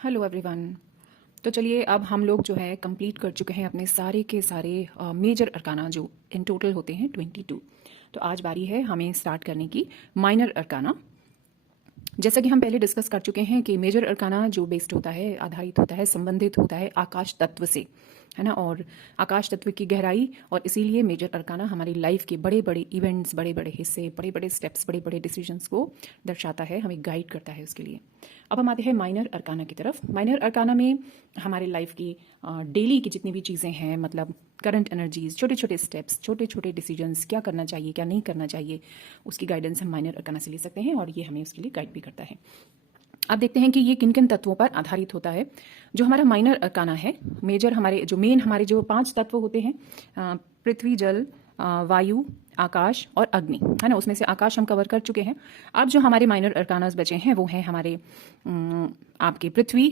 Hello everyone. तो चलिए अब हम लोग जो है कंप्लीट कर चुके हैं अपने सारे के सारे मेजर अरकाना जो इन टोटल होते हैं 22। तो आज बारी है हमें स्टार्ट करने की माइनर अरकाना। जैसा कि हम पहले डिस्कस कर चुके हैं कि मेजर अरकाना जो बेस्ड होता है, आधारित होता है, संबंधित होता है आकाश तत्व से, है ना, और आकाश तत्व की गहराई, और इसीलिए मेजर अरकाना हमारी लाइफ के बड़े बड़े इवेंट्स, बड़े बड़े हिस्से, बड़े बड़े स्टेप्स, बड़े बड़े डिसीजंस को दर्शाता है, हमें गाइड करता है उसके लिए। अब हम आते हैं माइनर अरकाना की तरफ। माइनर अरकाना में हमारे लाइफ की डेली की जितनी भी चीज़ें हैं, मतलब करंट एनर्जीज, छोटे छोटे स्टेप्स, छोटे छोटे डिसीजंस, क्या करना चाहिए क्या नहीं करना चाहिए, उसकी गाइडेंस हम माइनर अरकाना से ले सकते हैं, और ये हमें उसके लिए गाइड भी करता है। अब देखते हैं कि ये किन किन तत्वों पर आधारित होता है। जो हमारा माइनर अरकाना है, मेजर हमारे जो मेन हमारे जो 5 तत्व होते हैं, पृथ्वी, जल, वायु, आकाश और अग्नि, है ना, उसमें से आकाश हम कवर कर चुके हैं। अब जो हमारे माइनर अरकानास बचे हैं वो हैं हमारे आपके पृथ्वी,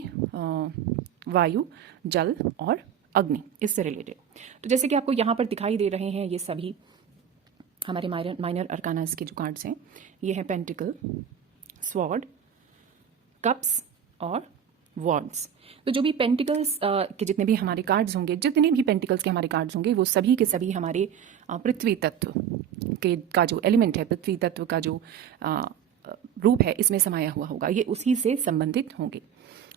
वायु, जल और अग्नि, इससे रिलेटेड। तो जैसे कि आपको यहाँ पर दिखाई दे रहे हैं, ये सभी हमारे माइनर अरकानास के जो कार्ड्स हैं, ये हैं पेंटिकल, स्वॉर्ड, कप्स और वॉर्ड्स। तो जो भी पेंटिकल्स के जितने भी हमारे कार्ड्स होंगे, जितने भी पेंटिकल्स के हमारे कार्ड्स होंगे, वो सभी के सभी हमारे पृथ्वी तत्व के का जो एलिमेंट है, पृथ्वी तत्व का जो रूप है, इसमें समाया हुआ होगा, ये उसी से संबंधित होंगे।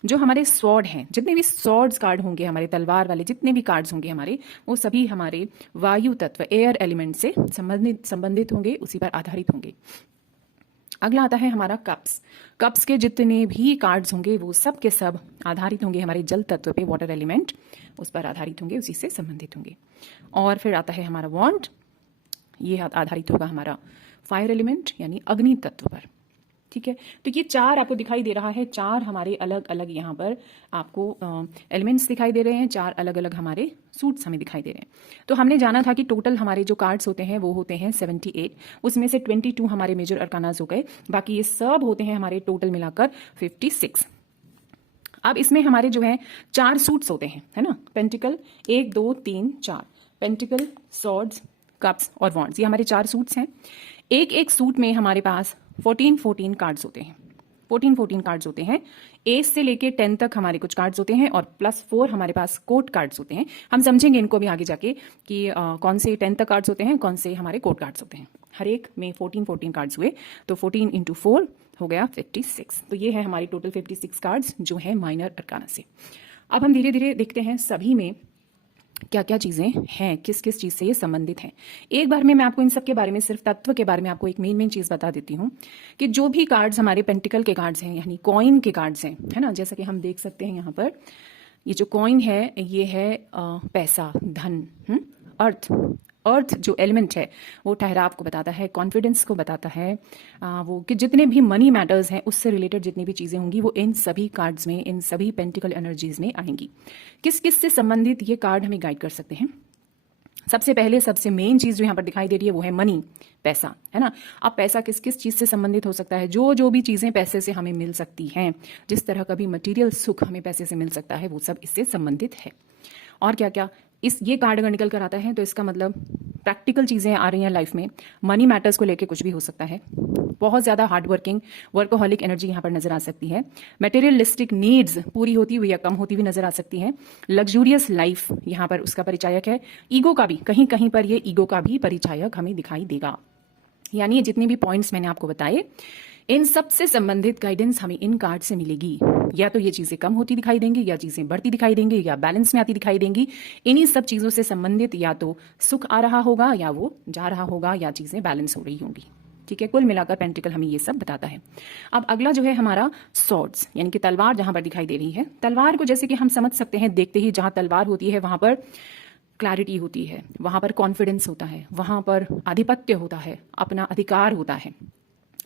जो हमारे स्वॉर्ड हैं, जितने भी स्वॉर्ड्स कार्ड होंगे, हमारे तलवार वाले जितने भी कार्ड्स होंगे हमारे, वो सभी हमारे वायु तत्व, एयर एलिमेंट से संबंधित होंगे, उसी पर आधारित होंगे। अगला आता है हमारा कप्स। कप्स के जितने भी कार्ड्स होंगे वो सब के सब आधारित होंगे हमारे जल तत्व पे, वाटर एलिमेंट, उस पर आधारित होंगे, उसी से संबंधित होंगे। और फिर आता है हमारा वॉन्ड, ये आधारित होगा हमारा फायर एलिमेंट यानी अग्नि तत्व पर। ठीक है, तो ये 4 आपको दिखाई दे रहा है, 4 हमारे अलग अलग यहाँ पर आपको एलिमेंट्स दिखाई दे रहे हैं, 4 अलग अलग हमारे सूट्स हमें दिखाई दे रहे हैं। तो हमने जाना था कि टोटल हमारे जो कार्ड्स होते हैं वो होते हैं 78, उसमें से 22 हमारे मेजर अरकानास हो गए, बाकी ये सब होते हैं हमारे टोटल मिलाकर 56। अब इसमें हमारे जो है 4 सूट्स होते हैं, है ना, पेंटिकल 1 2 3 4, पेंटिकल, सॉर्ड्स, कप्स और वॉन्ड्स, ये हमारे 4 सूट्स हैं। एक एक सूट में हमारे पास 14 कार्ड्स होते हैं, 14 कार्ड्स होते हैं। ए से लेके 10 तक हमारे कुछ कार्ड्स होते हैं, और +4 हमारे पास कोड कार्ड्स होते हैं। हम समझेंगे इनको भी आगे जाके कि कौन से 10 तक कार्ड्स होते हैं, कौन से हमारे कोड कार्ड्स होते हैं। हर एक में 14 कार्ड्स हुए, तो 14 × 4 हो गया 56। तो ये है हमारी टोटल 56 कार्ड्स जो है माइनर अरकाना से। अब हम धीरे धीरे देखते हैं सभी में क्या क्या चीज़ें हैं, किस किस चीज़ से ये संबंधित हैं। एक बार में मैं आपको इन सब के बारे में, सिर्फ तत्व के बारे में आपको एक मेन चीज़ बता देती हूँ कि जो भी कार्ड्स हमारे पेंटिकल के कार्ड्स हैं, यानी कॉइन के कार्ड्स हैं, है ना, जैसा कि हम देख सकते हैं यहाँ पर, ये जो कॉइन है ये है पैसा, धन, अर्थ जो एलिमेंट है वो ठहराव को बताता है, कॉन्फिडेंस को बताता है, वो कि जितने भी मनी मैटर्स हैं उससे रिलेटेड जितनी भी चीज़ें होंगी वो इन सभी कार्ड्स में, इन सभी पेंटिकल एनर्जीज में आएंगी। किस किस से संबंधित ये कार्ड हमें गाइड कर सकते हैं। सबसे पहले सबसे मेन चीज़ जो यहाँ पर दिखाई दे रही है वो है मनी, पैसा, है ना। अब पैसा किस किस चीज़ से संबंधित हो सकता है, जो जो भी चीज़ें पैसे से हमें मिल सकती हैं, जिस तरह का भी मटेरियल सुख हमें पैसे से मिल सकता है, वो सब इससे संबंधित है। और क्या क्या ये कार्ड अगर निकल कर आता है तो इसका मतलब प्रैक्टिकल चीज़ें आ रही हैं लाइफ में, मनी मैटर्स को लेके कुछ भी हो सकता है, बहुत ज़्यादा हार्ड वर्किंग, वर्कोहॉलिक एनर्जी यहाँ पर नजर आ सकती है, मटेरियलिस्टिक नीड्स पूरी होती हुई या कम होती हुई नजर आ सकती है, लग्जूरियस लाइफ यहाँ पर उसका परिचायक है, ईगो का भी कहीं कहीं पर ये ईगो का भी परिचायक हमें दिखाई देगा। यानी ये जितने भी पॉइंट्स मैंने आपको बताए, इन सब से संबंधित गाइडेंस हमें इन कार्ड से मिलेगी। या तो ये चीज़ें कम होती दिखाई देंगी, या चीज़ें बढ़ती दिखाई देंगी, या बैलेंस में आती दिखाई देंगी। इन्हीं सब चीज़ों से संबंधित या तो सुख आ रहा होगा, या वो जा रहा होगा, या चीज़ें बैलेंस हो रही होंगी। ठीक है, कुल मिलाकर पेंटिकल हमें ये सब बताता है। अब अगला जो है हमारा सॉर्ड्स, यानी कि तलवार जहां पर दिखाई दे रही है। तलवार को जैसे कि हम समझ सकते हैं, देखते ही जहां तलवार होती है वहां पर क्लैरिटी होती है, वहां पर कॉन्फिडेंस होता है, वहां पर आधिपत्य होता है, अपना अधिकार होता है,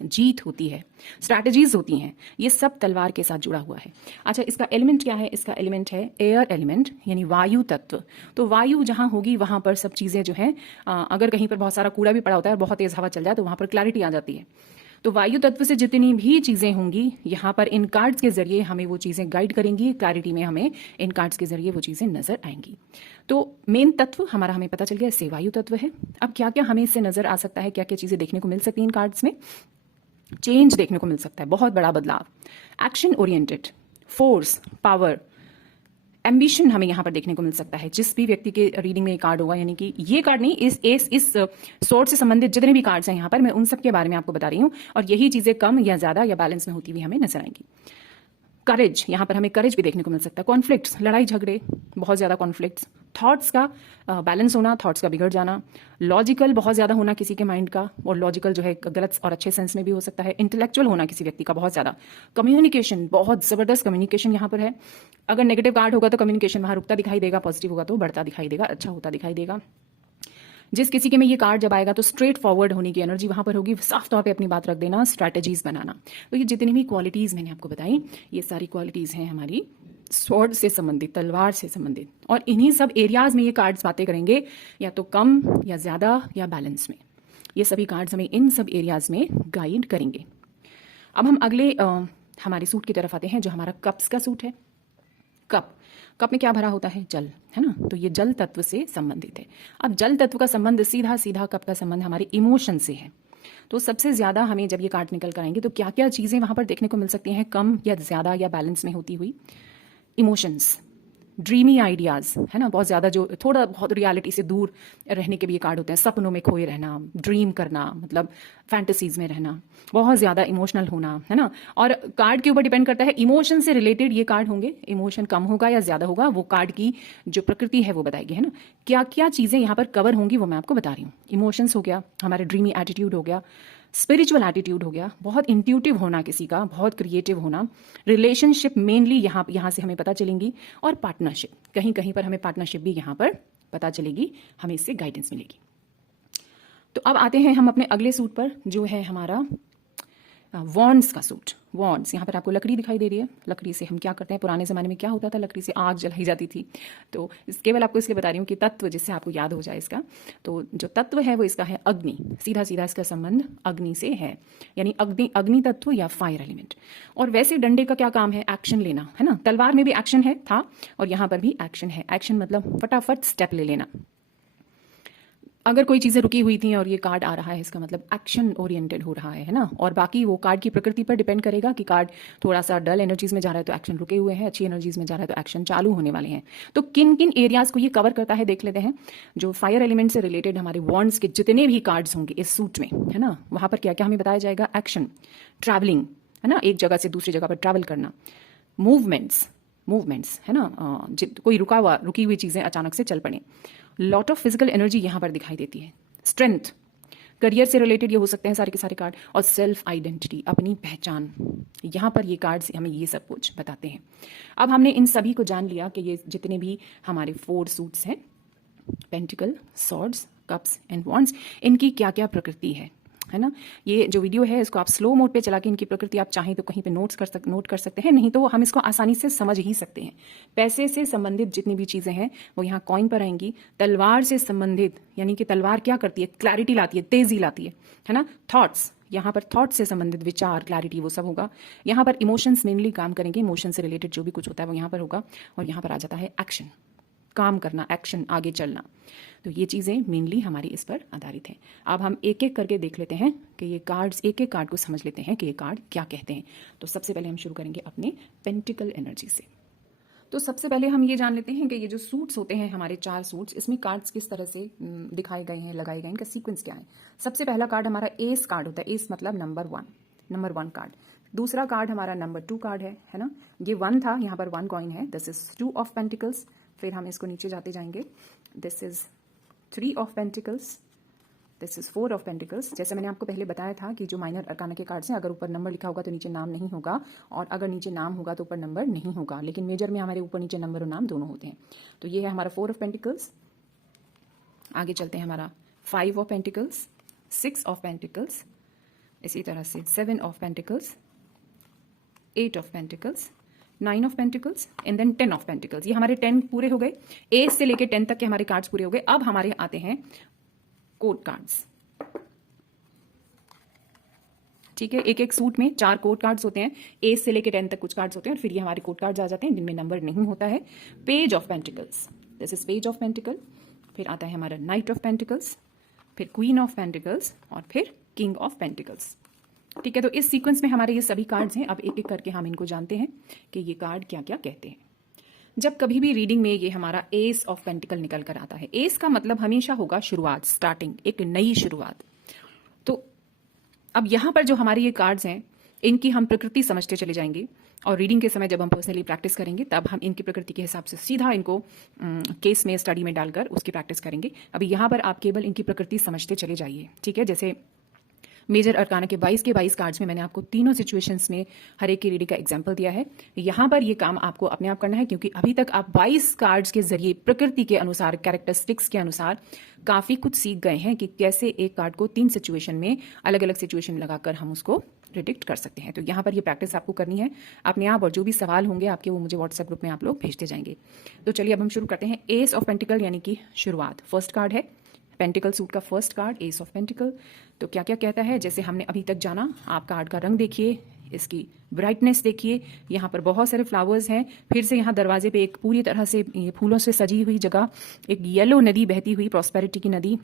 जीत होती है, स्ट्रैटेजीज होती हैं। ये सब तलवार के साथ जुड़ा हुआ है। अच्छा, इसका एलिमेंट क्या है? इसका एलिमेंट है एयर एलिमेंट, यानी वायु तत्व। तो वायु जहां होगी वहां पर सब चीजें जो है, अगर कहीं पर बहुत सारा कूड़ा भी पड़ा होता है, बहुत तेज हवा चल जाए, तो वहां पर क्लैरिटी आ जाती है। तो वायु तत्व से जितनी भी चीजें होंगी यहाँ पर इन कार्ड्स के जरिए हमें वो चीजें गाइड करेंगी, क्लैरिटी में हमें इन कार्ड्स के जरिए वो चीजें नजर आएंगी। तो मेन तत्व हमारा हमें पता चल गया, इससे वायु तत्व है। अब क्या क्या हमें इससे नजर आ सकता है, क्या क्या चीजें देखने को मिल सकती है इन कार्ड्स में? चेंज देखने को मिल सकता है, बहुत बड़ा बदलाव, action oriented, force, power, ambition हमें यहाँ पर देखने को मिल सकता है जिस भी व्यक्ति के रीडिंग में ये कार्ड होगा। यानी कि ये कार्ड नहीं, इस सोर्स से संबंधित जितने भी कार्ड्स हैं यहाँ पर, मैं उन सब के बारे में आपको बता रही हूँ, और यही चीजें कम या ज्यादा या बैलेंस में होती हुई हमें नजर आएंगी। करेज, यहाँ पर हमें करेज भी देखने को मिल सकता है। कॉन्फ्लिक्ट्स, लड़ाई झगड़े, बहुत ज्यादा कॉन्फ्लिक्ट्स। थॉट्स का बैलेंस होना, थॉट्स का बिगड़ जाना। लॉजिकल बहुत ज्यादा होना किसी के माइंड का, और लॉजिकल जो है गलत और अच्छे सेंस में भी हो सकता है। इंटेलेक्चुअल होना किसी व्यक्ति का बहुत ज्यादा। कम्युनिकेशन, बहुत जबरदस्त कम्युनिकेशन यहाँ पर है। अगर नेगेटिव कार्ड होगा तो कम्युनिकेशन वहां रुकता दिखाई देगा, पॉजिटिव होगा तो बढ़ता दिखाई देगा, अच्छा होता दिखाई देगा। जिस किसी के में ये कार्ड जब आएगा तो स्ट्रेट फॉरवर्ड होने की एनर्जी वहां पर होगी, साफ तौर पे अपनी बात रख देना, स्ट्रैटेजीज बनाना। तो ये जितनी भी क्वालिटीज मैंने आपको बताई, ये सारी क्वालिटीज हैं हमारी स्वॉर्ड से संबंधित, तलवार से संबंधित, और इन्हीं सब एरियाज में ये कार्ड्स बातें करेंगे, या तो कम या ज्यादा या बैलेंस में। ये सभी कार्ड्स हमें इन सब एरियाज में गाइड करेंगे। अब हम अगले हमारे सूट की तरफ आते हैं, जो हमारा कप्स का सूट है। कप में क्या भरा होता है? जल, है ना। तो ये जल तत्व से संबंधित है। अब जल तत्व का संबंध सीधा सीधा कप का संबंध हमारे इमोशन से है। तो सबसे ज्यादा हमें जब ये कार्ड निकल कर आएंगे तो क्या क्या चीजें वहां पर देखने को मिल सकती हैं, कम या ज्यादा या बैलेंस में होती हुई? इमोशंस, ड्रीमी आइडियाज, है ना, बहुत ज्यादा जो थोड़ा बहुत रियलिटी से दूर रहने के भी ये कार्ड होते हैं। सपनों में खोए रहना, ड्रीम करना, मतलब फैंटेसीज में रहना, बहुत ज्यादा इमोशनल होना, है ना। और कार्ड के ऊपर डिपेंड करता है, इमोशन से रिलेटेड ये कार्ड होंगे। इमोशन कम होगा या ज्यादा होगा, वो कार्ड की जो प्रकृति है वो बताएगी, है ना। क्या क्या चीजें यहाँ पर कवर होंगी वो मैं आपको बता रही हूँ। इमोशंस हो गया, हमारे ड्रीमी एटीट्यूड हो गया, स्पिरिचुअल एटीट्यूड हो गया, बहुत इंट्यूटिव होना किसी का, बहुत क्रिएटिव होना। रिलेशनशिप मेनली यहाँ से हमें पता चलेंगी, और पार्टनरशिप, कहीं कहीं पर हमें पार्टनरशिप भी यहाँ पर पता चलेगी, हमें इससे गाइडेंस मिलेगी। तो अब आते हैं हम अपने अगले सूट पर, जो है हमारा वॉन्ड्स का सूट। वॉन्ड्स, यहाँ पर आपको लकड़ी दिखाई दे रही है। लकड़ी से हम क्या करते हैं, पुराने ज़माने में क्या होता था, लकड़ी से आग जलाई जाती थी। तो केवल आपको इसलिए बता रही हूँ कि तत्व जिससे आपको याद हो जाए इसका। तो जो तत्व है वो इसका है अग्नि, सीधा सीधा इसका संबंध अग्नि से है, यानी अग्नि तत्व या फायर एलिमेंट। और वैसे डंडे का क्या काम है? एक्शन लेना, है ना। तलवार में भी एक्शन है था, और यहाँ पर भी एक्शन है। एक्शन मतलब फटाफट स्टेप ले लेना। अगर कोई चीज़ें रुकी हुई थी और ये कार्ड आ रहा है, इसका मतलब एक्शन ओरिएंटेड हो रहा है ना। और बाकी वो कार्ड की प्रकृति पर डिपेंड करेगा कि कार्ड थोड़ा सा डल एनर्जीज में जा रहा है तो एक्शन रुके हुए हैं, अच्छी एनर्जीज में जा रहा है तो एक्शन चालू होने वाले हैं। तो किन किन एरियाज को ये कवर करता है देख लेते हैं। जो फायर एलिमेंट से रिलेटेड हमारे वॉन्ड्स के जितने भी कार्ड्स होंगे इस सूट में, है ना, वहां पर क्या क्या हमें बताया जाएगा? एक्शन, ट्रैवलिंग, है ना, एक जगह से दूसरी जगह पर ट्रैवल करना, मूवमेंट्स, है ना, कोई रुकी हुई चीजें अचानक से चल पड़े। लॉट ऑफ फिजिकल एनर्जी यहाँ पर दिखाई देती है। स्ट्रेंथ, करियर से रिलेटेड ये हो सकते हैं सारे के सारे कार्ड। और सेल्फ आइडेंटिटी, अपनी पहचान, यहाँ पर ये कार्ड्स हमें ये सब कुछ बताते हैं। अब हमने इन सभी को जान लिया कि ये जितने भी हमारे 4 सूट्स हैं, pentacle, swords, cups and wands, इनकी क्या क्या प्रकृति है ना। ये जो वीडियो है इसको आप स्लो मोड पे चला के इनकी प्रकृति आप चाहें तो कहीं पे नोट कर सकते हैं, नहीं तो हम इसको आसानी से समझ ही सकते हैं। पैसे से संबंधित जितनी भी चीजें हैं वो यहाँ कॉइन पर आएंगी। तलवार से संबंधित, यानी कि तलवार क्या करती है? क्लैरिटी लाती है, तेजी लाती है ना। थॉट्स, यहाँ पर थॉट से संबंधित विचार, क्लैरिटी, वो सब होगा। यहाँ पर इमोशंस मेनली काम करेंगे, इमोशन से रिलेटेड जो भी कुछ होता है वो यहाँ पर होगा। और यहाँ पर आ जाता है एक्शन, काम करना, एक्शन, आगे चलना। तो ये चीज़ें मेनली हमारी इस पर आधारित हैं। अब हम एक एक करके देख लेते हैं कि ये कार्ड्स, एक एक कार्ड को समझ लेते हैं कि ये कार्ड क्या कहते हैं। तो सबसे पहले हम शुरू करेंगे अपने पेंटिकल एनर्जी से। तो सबसे पहले हम ये जान लेते हैं कि ये जो सूट्स होते हैं हमारे 4 सूट्स, इसमें कार्ड्स किस तरह से दिखाए गए हैं, लगाए गए हैं, इनका सीक्वेंस क्या है। सबसे पहला कार्ड हमारा एस कार्ड होता है। एस मतलब नंबर 1 कार्ड। दूसरा कार्ड हमारा नंबर 2 कार्ड है ना। ये 1 था, यहाँ पर 1 कॉइन है। This is 2 of pentacles. फिर हम इसको नीचे जाते जाएंगे। This is 3 of pentacles. This is 4 of pentacles. जैसे मैंने आपको पहले बताया था कि जो माइनर अरकाना के कार्ड्स हैं, अगर ऊपर नंबर लिखा होगा तो नीचे नाम नहीं होगा, और अगर नीचे नाम होगा तो ऊपर नंबर नहीं होगा। लेकिन मेजर में हमारे ऊपर नीचे नंबर और नाम दोनों होते हैं। तो ये है हमारा 4 ऑफ पेंटिकल्स। आगे चलते हैं हमारा 5 ऑफ पेंटिकल्स, 6 ऑफ पेंटिकल्स, इसी तरह से 7 of pentacles, 8 of pentacles, 9 of pentacles and then 10 of pentacles. ये हमारे 10 पूरे हो गए। 8 से लेके 10 तक के हमारे कार्ड्स पूरे हो गए। अब हमारे आते हैं कोड कार्ड्स। ठीक है, एक एक सूट में 4 कोड कार्ड्स होते हैं। 8 से लेके 10 तक कुछ कार्ड्स होते हैं, और फिर ये हमारे कोड कार्ड्स आ जाते हैं जिनमें नंबर नहीं होता है। Page of pentacles, this is page of pentacle. फिर आता है हमारा नाइट ऑफ पेंटिकल्स, फिर क्वीन ऑफ पेंटिकल्स, और फिर किंग ऑफ पेंटिकल्स। ठीक है, तो इस सीक्वेंस में हमारे ये सभी कार्ड्स हैं। अब एक एक करके हम इनको जानते हैं कि ये कार्ड क्या क्या कहते हैं। जब कभी भी रीडिंग में ये हमारा एस ऑफ पेंटिकल निकल कर आता है, एस का मतलब हमेशा होगा शुरुआत, स्टार्टिंग, एक नई शुरुआत। तो अब यहाँ पर जो हमारे ये कार्ड्स हैं, इनकी हम प्रकृति समझते चले जाएंगे और रीडिंग के समय जब हम पर्सनली प्रैक्टिस करेंगे तब हम इनकी प्रकृति के हिसाब से सीधा इनको केस में, स्टडी में डालकर उसकी प्रैक्टिस करेंगे। अभी यहाँ पर आप केवल इनकी प्रकृति समझते चले जाइए। ठीक है, जैसे मेजर अरकाना के 22 के 22 कार्ड्स में मैंने आपको तीनों सिचुएशंस में हर एक की रीडिंग का एग्जांपल दिया है। यहाँ पर ये काम आपको अपने आप करना है, क्योंकि अभी तक आप 22 कार्ड्स के जरिए प्रकृति के अनुसार, कैरेक्टरिस्टिक्स के अनुसार काफी कुछ सीख गए हैं कि कैसे एक कार्ड को 3 सिचुएशन में, अलग अलग सिचुएशन लगाकर हम उसको प्रिडिक्ट कर सकते हैं। तो यहाँ पर ये प्रैक्टिस आपको करनी है अपने आप, और जो भी सवाल होंगे आपके वो मुझे व्हाट्सएप ग्रुप में आप लोग भेजते जाएंगे। तो चलिए अब हम शुरू करते हैं। एस ऑफ पेंटिकल यानी कि शुरुआत, फर्स्ट कार्ड है पेंटिकल सूट का first card, S of pentacle. तो क्या क्या कहता है, जैसे हमने अभी तक जाना, आप कार्ड का रंग देखिए, इसकी ब्राइटनेस देखिए, यहाँ पर बहुत सारे फ्लावर्स हैं। फिर से यहाँ दरवाजे पे एक पूरी तरह से ये फूलों से सजी हुई जगह, एक येलो नदी बहती हुई, प्रॉस्पेरिटी की नदी,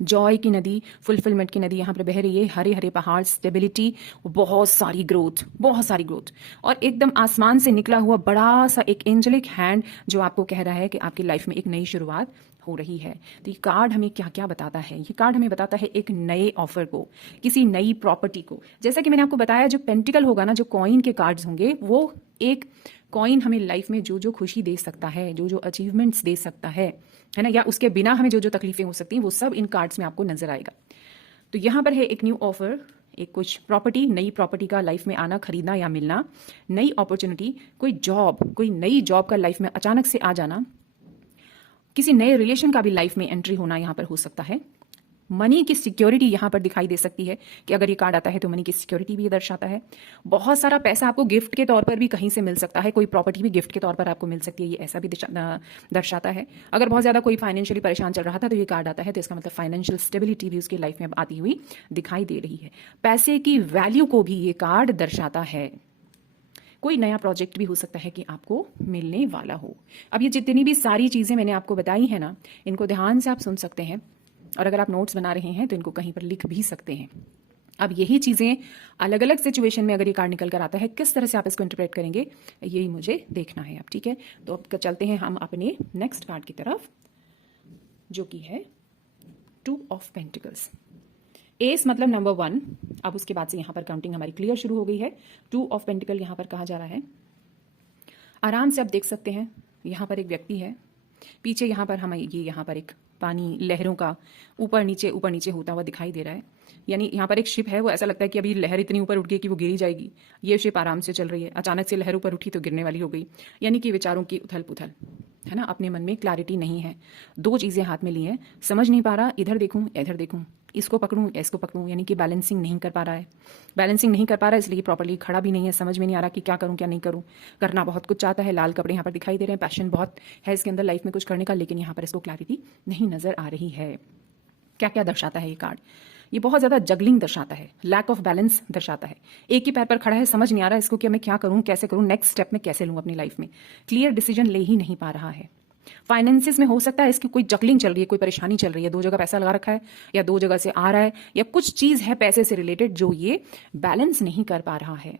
जॉय की नदी, फुलफिलमेंट की नदी यहाँ पर बह रही है, हरे हरे पहाड़, स्टेबिलिटी, बहुत सारी ग्रोथ, बहुत सारी ग्रोथ, और एकदम आसमान से निकला हुआ बड़ा सा एक एंजेलिक हैंड जो आपको कह रहा है कि आपकी लाइफ में एक नई शुरुआत हो रही है। तो ये कार्ड हमें क्या क्या बताता है? ये कार्ड हमें बताता है एक नए ऑफर को, किसी नई प्रॉपर्टी को। जैसा कि मैंने आपको बताया, जो पेंटिकल होगा ना, जो कॉइन के कार्ड्स होंगे, वो एक कॉइन हमें लाइफ में जो जो खुशी दे सकता है, जो जो अचीवमेंट्स दे सकता है ना, या उसके बिना हमें जो जो तकलीफें हो सकती हैं, वो सब इन कार्ड्स में आपको नजर आएगा। तो यहाँ पर है एक न्यू ऑफर, एक कुछ प्रॉपर्टी, नई प्रॉपर्टी का लाइफ में आना, खरीदना या मिलना, नई अपॉर्चुनिटी, कोई जॉब, कोई नई जॉब का लाइफ में अचानक से आ जाना, किसी नए रिलेशन का भी लाइफ में एंट्री होना यहाँ पर हो सकता है। मनी की सिक्योरिटी यहाँ पर दिखाई दे सकती है कि अगर ये कार्ड आता है तो मनी की सिक्योरिटी भी ये दर्शाता है। बहुत सारा पैसा आपको गिफ्ट के तौर पर भी कहीं से मिल सकता है, कोई प्रॉपर्टी भी गिफ्ट के तौर पर आपको मिल सकती है, ये ऐसा भी दर्शाता है। अगर बहुत ज्यादा कोई फाइनेंशियली परेशान चल रहा था तो ये कार्ड आता है, तो इसका मतलब फाइनेंशियल स्टेबिलिटी भी उसकी लाइफ में अब आती हुई दिखाई दे रही है। पैसे की वैल्यू को भी ये कार्ड दर्शाता है। कोई नया प्रोजेक्ट भी हो सकता है कि आपको मिलने वाला हो। अब ये जितनी भी सारी चीजें मैंने आपको बताई है ना, इनको ध्यान से आप सुन सकते हैं, और अगर आप नोट्स बना रहे हैं तो इनको कहीं पर लिख भी सकते हैं। अब यही चीजें अलग अलग सिचुएशन में अगर ये कार्ड निकल कर आता है, किस तरह से आप इसको इंटरप्रेट करेंगे, यही मुझे देखना है अब। ठीक है, तो अब चलते हैं हम अपने नेक्स्ट कार्ड की तरफ, जो कि है 2 ऑफ पेंटिकल्स। एस मतलब नंबर 1। अब उसके बाद से यहां पर काउंटिंग हमारी क्लियर शुरू हो गई है। 2 ऑफ पेंटिकल यहां पर कहा जा रहा है। आराम से आप देख सकते हैं, यहां पर एक व्यक्ति है, पीछे यहां पर हमें ये यहां पर एक पानी लहरों का ऊपर नीचे होता हुआ दिखाई दे रहा है। यानी यहाँ पर एक शिप है, वो ऐसा लगता है कि अभी लहर इतनी ऊपर उठ गई कि वो गिरी जाएगी। ये शिप आराम से चल रही है, अचानक से लहर ऊपर उठी तो गिरने वाली हो गई। यानी कि विचारों की उथल पुथल है ना, अपने मन में क्लैरिटी नहीं है। 2 चीजें हाथ में ली हैं, समझ नहीं पा रहा, इधर देखूं इधर देखूं, इसको पकड़ूं इसको पकड़ूं, यानी कि बैलेंसिंग नहीं कर पा रहा है। बैलेंसिंग नहीं कर पा रहा है, इसलिए प्रॉपर्ली खड़ा भी नहीं है, समझ में नहीं आ रहा कि क्या करूं क्या नहीं करूं। करना बहुत कुछ चाहता है, लाल कपड़े यहाँ पर दिखाई दे रहे हैं, पैशन बहुत है इसके अंदर लाइफ में कुछ करने का, लेकिन यहाँ पर इसको क्लैरिटी नहीं नजर आ रही है। क्या क्या दर्शाता है ये कार्ड? ये बहुत ज्यादा जगलिंग दर्शाता है, लैक ऑफ बैलेंस दर्शाता है। एक ही पैर पर खड़ा है, समझ नहीं आ रहा इसको कि मैं क्या करूं कैसे करूं, नेक्स्ट स्टेप में कैसे लूं अपनी लाइफ में, क्लियर डिसीजन ले ही नहीं पा रहा है। फाइनेंसिस में हो सकता है इसकी कोई जगलिंग चल रही है, कोई परेशानी चल रही है, 2 जगह पैसा लगा रखा है या 2 जगह से आ रहा है, या कुछ चीज है पैसे से रिलेटेड जो ये बैलेंस नहीं कर पा रहा है।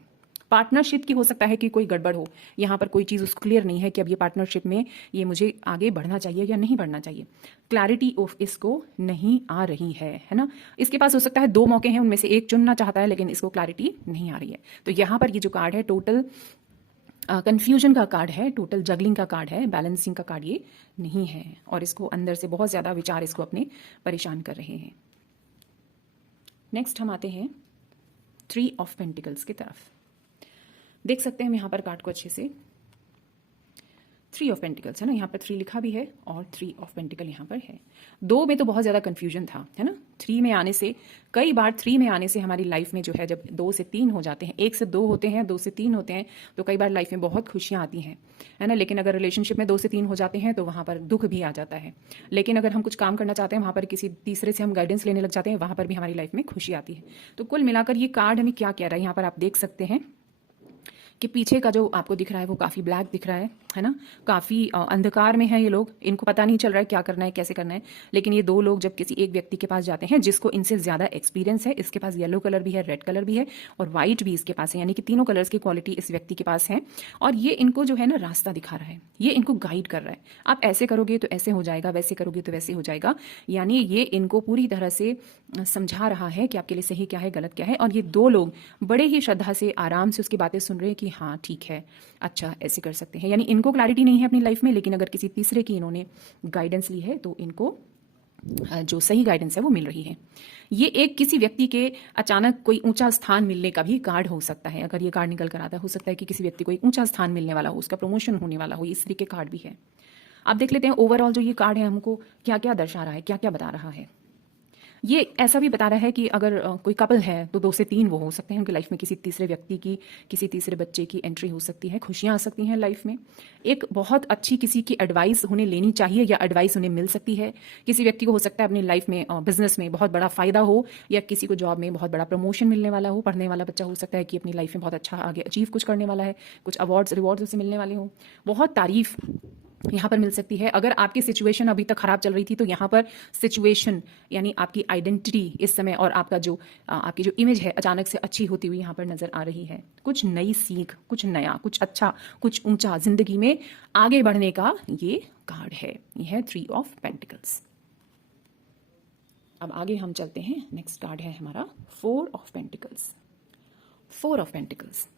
पार्टनरशिप की हो सकता है कि कोई गड़बड़ हो, यहाँ पर कोई चीज उसको क्लियर नहीं है कि अब ये पार्टनरशिप में ये मुझे आगे बढ़ना चाहिए या नहीं बढ़ना चाहिए। क्लैरिटी ऑफ इसको नहीं आ रही है ना। इसके पास हो सकता है 2 मौके हैं, उनमें से एक चुनना चाहता है, लेकिन इसको क्लैरिटी नहीं आ रही है। तो यहाँ पर ये जो कार्ड है टोटल कंफ्यूजन का कार्ड है, टोटल जगलिंग का कार्ड है, बैलेंसिंग का कार्ड ये नहीं है, और इसको अंदर से बहुत ज्यादा विचार इसको अपने परेशान कर रहे हैं। नेक्स्ट हम आते हैं 3 ऑफ पेंटिकल्स की तरफ। देख सकते हैं हम यहाँ पर कार्ड को अच्छे से, 3 ऑफ पेंटिकल्स है ना, यहाँ पर 3 लिखा भी है और 3 ऑफ पेंटिकल यहाँ पर है। 2 में तो बहुत ज्यादा कंफ्यूजन था है ना, 3 में आने से, कई बार 3 में आने से हमारी लाइफ में जो है, जब 2 से 3 हो जाते हैं, 1 से 2 होते हैं, 2 से 3 होते हैं, तो कई बार लाइफ में बहुत खुशियां आती हैं है ना। लेकिन अगर रिलेशनशिप में 2 से 3 हो जाते हैं तो वहां पर दुख भी आ जाता है। लेकिन अगर हम कुछ काम करना चाहते हैं, वहां पर किसी तीसरे से हम गाइडेंस लेने लग जाते हैं, वहां पर भी हमारी लाइफ में खुशी आती है। तो कुल मिलाकर ये कार्ड हमें क्या कह रहा है, यहाँ पर आप देख सकते हैं कि पीछे का जो आपको दिख रहा है वो काफ़ी ब्लैक दिख रहा है ना, काफ़ी अंधकार में है ये लोग, इनको पता नहीं चल रहा है क्या करना है कैसे करना है। लेकिन ये दो लोग जब किसी एक व्यक्ति के पास जाते हैं जिसको इनसे ज़्यादा एक्सपीरियंस है, इसके पास येलो कलर भी है, रेड कलर भी है और वाइट भी इसके पास है, यानी कि तीनों कलर्स की क्वालिटी इस व्यक्ति के पास है। और ये इनको जो है ना रास्ता दिखा रहा है, ये इनको गाइड कर रहा है, आप ऐसे करोगे तो ऐसे हो जाएगा, वैसे करोगे तो वैसे हो जाएगा। यानी ये इनको पूरी तरह से समझा रहा है कि आपके लिए सही क्या है गलत क्या है। और ये दो लोग बड़े ही श्रद्धा से आराम से उसकी बातें सुन रहे हैं कि हाँ ठीक है, अच्छा ऐसे कर सकते हैं। यानी इनको क्लैरिटी नहीं है अपनी लाइफ में, लेकिन अगर किसी तीसरे की इन्होंने गाइडेंस ली है तो इनको जो सही गाइडेंस है वो मिल रही है। ये एक किसी व्यक्ति के अचानक कोई ऊंचा स्थान मिलने का भी कार्ड हो सकता है। अगर ये कार्ड निकल कर आता है, हो सकता है कि किसी व्यक्ति को एक ऊंचा स्थान मिलने वाला हो, उसका प्रमोशन होने वाला हो, इस तरीके के कार्ड भी है। आप देख लेते हैं ओवरऑल जो ये कार्ड है हमको क्या क्या दर्शा रहा है, क्या क्या बता रहा है। ये ऐसा भी बता रहा है कि अगर कोई कपल है तो 2 से 3 वो हो सकते हैं, उनकी लाइफ में किसी तीसरे व्यक्ति की, किसी तीसरे बच्चे की एंट्री हो सकती है, खुशियां आ सकती हैं लाइफ में। एक बहुत अच्छी किसी की एडवाइस उन्हें लेनी चाहिए या एडवाइस उन्हें मिल सकती है। किसी व्यक्ति को हो सकता है अपनी लाइफ में बिजनेस में बहुत बड़ा फायदा हो, या किसी को जॉब में बहुत बड़ा प्रमोशन मिलने वाला हो। पढ़ने वाला बच्चा हो सकता है कि अपनी लाइफ में बहुत अच्छा आगे अचीव कुछ करने वाला है, कुछ अवार्ड्स रिवॉर्ड्स उसे मिलने वाले हों, बहुत तारीफ यहाँ पर मिल सकती है। अगर आपकी सिचुएशन अभी तक खराब चल रही थी तो यहाँ पर सिचुएशन यानी आपकी आइडेंटिटी इस समय और आपका जो आपकी जो इमेज है अचानक से अच्छी होती हुई यहाँ पर नजर आ रही है। कुछ नई सीख, कुछ नया, कुछ अच्छा, कुछ ऊंचा जिंदगी में आगे बढ़ने का ये कार्ड है। यह है 3 ऑफ पेंटिकल्स। अब आगे हम चलते हैं, नेक्स्ट कार्ड है हमारा 4 ऑफ पेंटिकल्स। 4 ऑफ पेंटिकल्स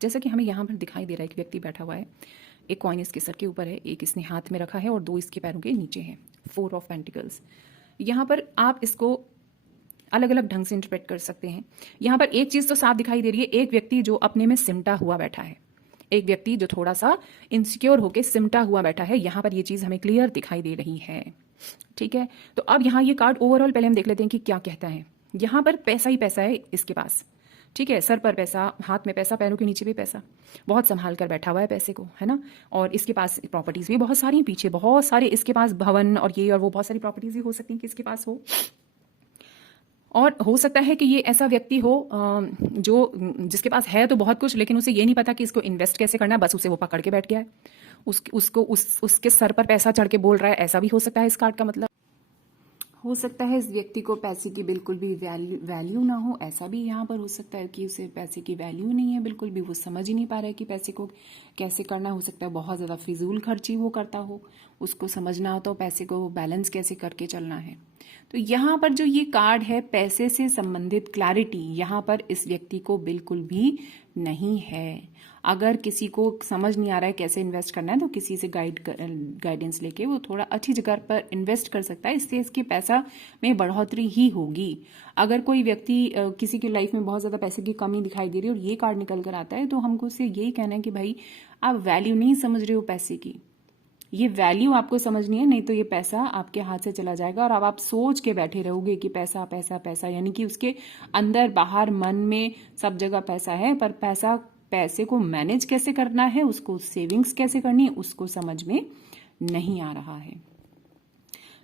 जैसा कि हमें यहाँ पर दिखाई दे रहा है कि व्यक्ति बैठा हुआ है, एक कॉइन इसके सर के ऊपर है, एक इसने हाथ में रखा है और 2 इसके पैरों के नीचे हैं। 4 ऑफ पेंटिकल्स यहाँ पर आप इसको अलग अलग ढंग से इंटरप्रेट कर सकते हैं। यहाँ पर एक चीज तो साफ दिखाई दे रही है, एक व्यक्ति जो अपने में सिमटा हुआ बैठा है, एक व्यक्ति जो थोड़ा सा इनसिक्योर होकर सिमटा हुआ बैठा है। यहाँ पर ये चीज हमें क्लियर दिखाई दे रही है। ठीक है, तो अब यहाँ ये कार्ड ओवरऑल पहले हम देख लेते हैं कि क्या कहता है। यहाँ पर पैसा ही पैसा है इसके पास, ठीक है, सर पर पैसा, हाथ में पैसा, पैरों के नीचे भी पैसा, बहुत संभाल कर बैठा हुआ है पैसे को, है ना। और इसके पास प्रॉपर्टीज भी बहुत सारी हैं, पीछे बहुत सारे इसके पास भवन और ये और वो बहुत सारी प्रॉपर्टीज भी हो सकती हैं कि इसके पास हो। और हो सकता है कि ये ऐसा व्यक्ति हो जो जिसके पास है तो बहुत कुछ, लेकिन उसे ये नहीं पता कि इसको इन्वेस्ट कैसे करना है, बस उसे वो पकड़ के बैठ गया है, उसके सर पर पैसा चढ़ के बोल रहा है। ऐसा भी हो सकता है इस कार्ड का मतलब। हो सकता है इस व्यक्ति को पैसे की बिल्कुल भी वैल्यू ना हो, ऐसा भी यहाँ पर हो सकता है कि उसे पैसे की वैल्यू नहीं है बिल्कुल भी, वो समझ ही नहीं पा रहा है कि पैसे को कैसे करना। हो सकता है बहुत ज़्यादा फिजूल खर्ची वो करता हो, उसको समझना होता हो पैसे को बैलेंस कैसे करके चलना है। तो यहाँ पर जो ये कार्ड है पैसे से संबंधित क्लैरिटी यहाँ पर इस व्यक्ति को बिल्कुल भी नहीं है। अगर किसी को समझ नहीं आ रहा है कैसे इन्वेस्ट करना है तो किसी से गाइडेंस लेके वो थोड़ा अच्छी जगह पर इन्वेस्ट कर सकता है, इससे इसके पैसा में बढ़ोतरी ही होगी। अगर कोई व्यक्ति किसी की लाइफ में बहुत ज़्यादा पैसे की कमी दिखाई दे रही है और ये कार्ड निकल कर आता है तो हमको उससे यही कहना है कि भाई आप वैल्यू नहीं समझ रहे हो पैसे की, ये वैल्यू आपको समझनी है, नहीं तो ये पैसा आपके हाथ से चला जाएगा और अब आप सोच के बैठे रहोगे कि पैसा पैसा पैसा, यानी कि उसके अंदर बाहर मन में सब जगह पैसा है, पर पैसे को मैनेज कैसे करना है, उसको सेविंग्स कैसे करनी है, उसको समझ में नहीं आ रहा है।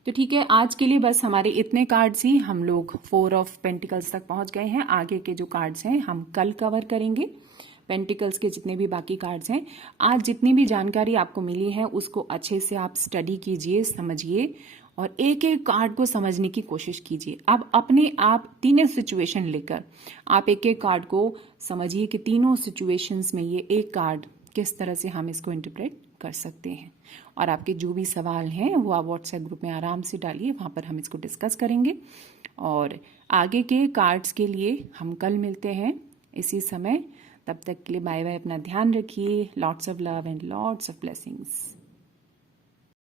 तो ठीक है, आज के लिए बस हमारे इतने कार्ड्स ही, हम लोग 4 ऑफ पेंटिकल्स तक पहुंच गए हैं। आगे के जो कार्ड्स हैं हम कल कवर करेंगे, पेंटिकल्स के जितने भी बाकी कार्ड्स हैं। आज जितनी भी जानकारी आपको मिली है उसको अच्छे से आप स्टडी कीजिए, समझिए और एक एक कार्ड को समझने की कोशिश कीजिए। अब अपने आप तीनों सिचुएशन लेकर आप एक एक कार्ड को समझिए कि तीनों सिचुएशंस में ये एक कार्ड किस तरह से हम इसको इंटरप्रेट कर सकते हैं। और आपके जो भी सवाल हैं वो आप व्हाट्सएप ग्रुप में आराम से डालिए, वहाँ पर हम इसको डिस्कस करेंगे। और आगे के कार्ड्स के लिए हम कल मिलते हैं इसी समय। तब तक के लिए बाय बाय, अपना ध्यान रखिए। Lots of love and lots of blessings.